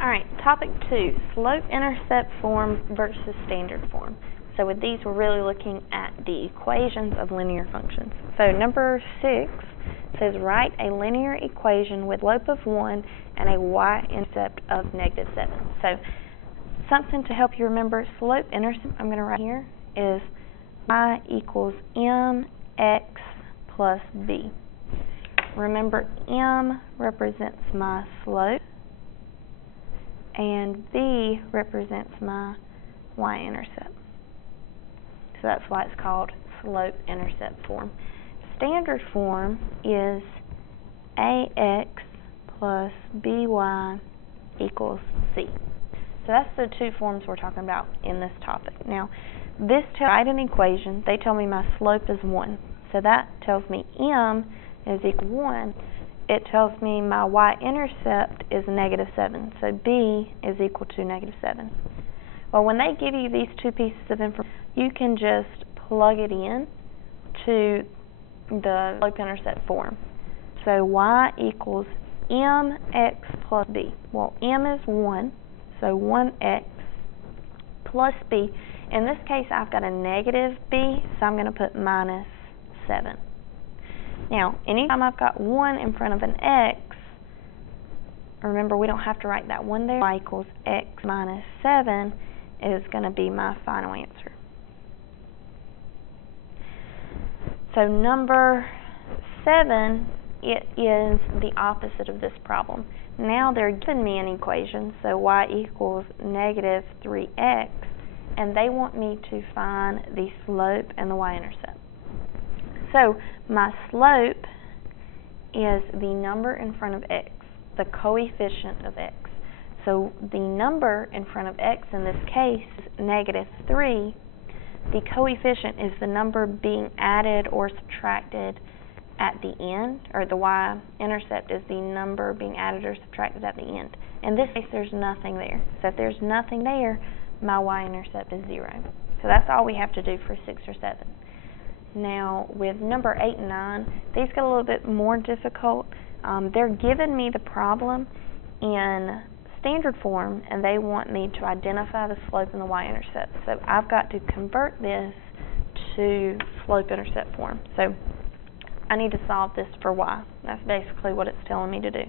Alright, topic 2, slope-intercept form versus standard form. So with these, we're really looking at the equations of linear functions. So number 6 says write a linear equation with slope of 1 and a y-intercept of -7. So something to help you remember, slope-intercept, I'm going to write here, is y equals mx plus b. Remember, m represents my slope, and b represents my y-intercept. So that's why it's called slope-intercept form. Standard form is ax plus by equals c. So that's the two forms we're talking about in this topic. Now, this tells me write an equation. They tell me my slope is 1. So that tells me m is equal to 1. It tells me my y-intercept is -7. So b is equal to -7. Well, when they give you these two pieces of information, you can just plug it in to the slope-intercept form. So y equals mx plus b. Well, m is 1, so 1x plus b. In this case, I've got a negative b, so I'm going to put -7. Now, anytime I've got 1 in front of an x, remember we don't have to write that 1 there. Y equals x minus 7 is going to be my final answer. So number 7, it is the opposite of this problem. Now they're giving me an equation, so y equals -3x, and they want me to find the slope and the y-intercept. So my slope is the number in front of x, the coefficient of x. So the number in front of x in this case is -3. The coefficient is the number being added or subtracted at the end, or the y-intercept is the number being added or subtracted at the end. In this case, there's nothing there. So if there's nothing there, my y-intercept is 0. So that's all we have to do for 6 or 7. Now, with number 8 and 9, these get a little bit more difficult. They're giving me the problem in standard form, and they want me to identify the slope and the y-intercept. So I've got to convert this to slope-intercept form. So I need to solve this for y. That's basically what it's telling me to do.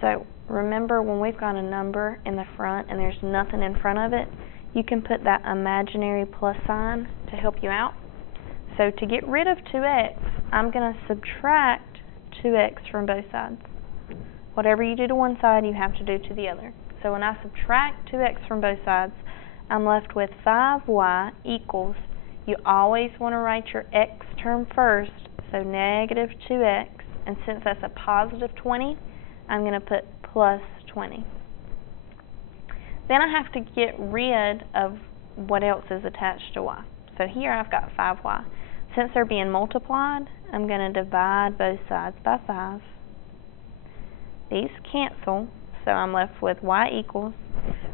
So remember, when we've got a number in the front and there's nothing in front of it, you can put that imaginary plus sign to help you out. So to get rid of 2x, I'm going to subtract 2x from both sides. Whatever you do to one side, you have to do to the other. So when I subtract 2x from both sides, I'm left with 5y equals, you always want to write your x term first, so -2x, and since that's a positive 20, I'm going to put plus 20. Then I have to get rid of what else is attached to y. So here I've got 5y. Since they're being multiplied, I'm going to divide both sides by 5. These cancel, so I'm left with y equals.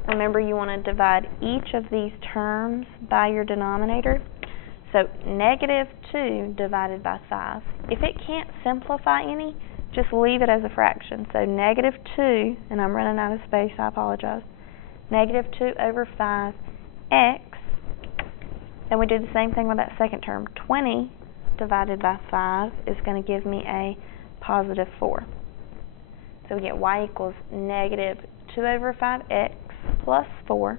Remember, you want to divide each of these terms by your denominator. So -2 divided by 5. If it can't simplify any, just leave it as a fraction. So -2, and I'm running out of space, I apologize. -2 over 5x. Then we do the same thing with that second term. 20 divided by 5 is going to give me a positive 4. So we get y equals -2 over 5x plus 4.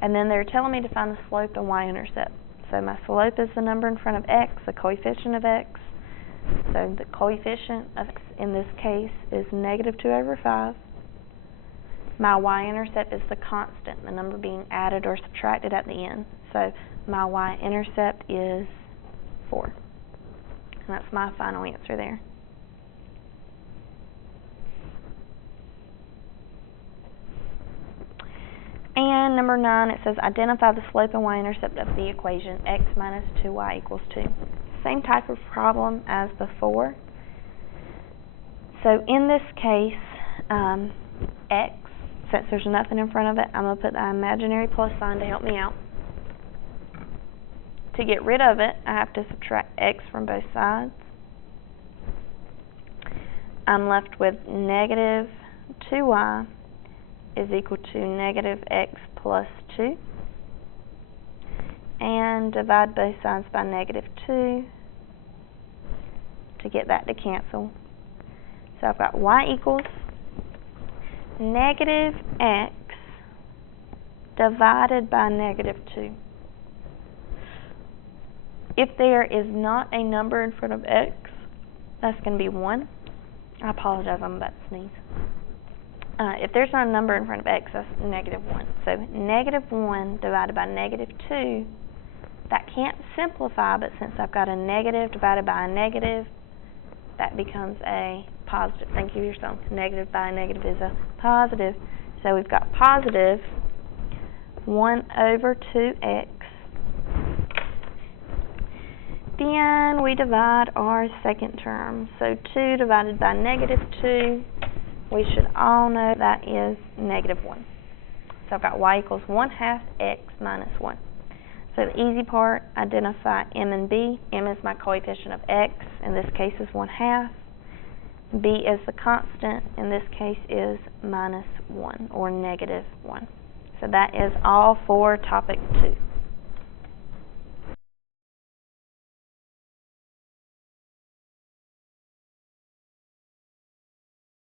And then they're telling me to find the slope and y-intercept. So my slope is the number in front of x, the coefficient of x. So the coefficient of x in this case is -2 over 5. My y-intercept is the constant, the number being added or subtracted at the end. So my y-intercept is 4. And that's my final answer there. And number 9, it says identify the slope and y-intercept of the equation x minus 2y equals 2. Same type of problem as before. So in this case, x, since there's nothing in front of it, I'm going to put the imaginary plus sign to help me out. To get rid of it, I have to subtract x from both sides. I'm left with -2y is equal to negative x plus 2. And divide both sides by negative 2 to get that to cancel. So I've got y equals negative x divided by negative 2. If there is not a number in front of x, that's going to be 1. I apologize, I'm about to sneeze. If there's not a number in front of x, that's negative 1. So negative 1 divided by negative 2, that can't simplify, but since I've got a negative divided by a negative, that becomes a positive. Thank you, your song. Negative by a negative is a positive. So we've got positive 1 over 2x. Then we divide our second term. So 2 divided by negative 2, we should all know that is negative 1. So I've got y equals 1/2 x minus 1. So the easy part, identify m and b. M is my coefficient of x, in this case is 1/2. B is the constant, in this case is minus 1 or negative 1. So that is all for topic 2.